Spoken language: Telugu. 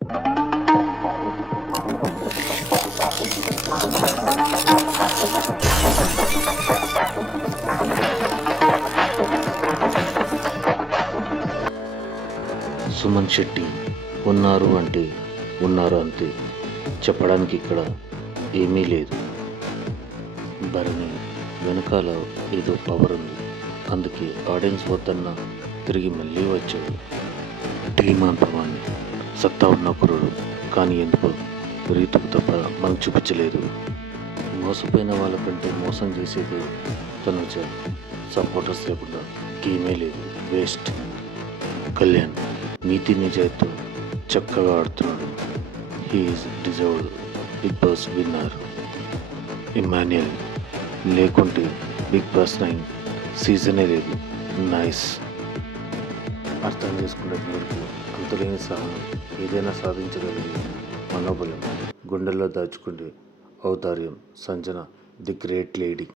సుమన్ శెట్టి ఉన్నారు అంటే ఉన్నారు అంతే, చెప్పడానికి ఇక్కడ ఏమీ లేదు. భరణి వెనకాల ఏదో పవర్ ఉంది, అందుకే ఆడియన్స్ వద్దన్న తిరిగి మళ్ళీ వచ్చాడు. ధీమాన్ పవన్ సత్తా ఉన్న కుర్రుడు, కానీ ఎందుకో రీతుకు తప్ప మనకు చూపించలేదు. మోసపోయిన వాళ్ళకంటే మోసం చేసేది తనుజ. సపోర్టర్స్ లేకుండా గేమే లేదు, వేస్ట్. కళ్యాణ్ నీతి నిజాయితీతో చక్కగా ఆడుతున్నాడు. He's deserved Bigg Boss winner. Emmanuel లేకుంటే బిగ్ బాస్ 9 సీజనే లేదు. నైస్. అర్థం చేసుకునే తీర్పు, అంతులేని సహనం, ఏదైనా సాధించగలిగే మనోబలం, గుండెల్లో దాచుకుంటే ఔదార్యం. Sanjana the great lady.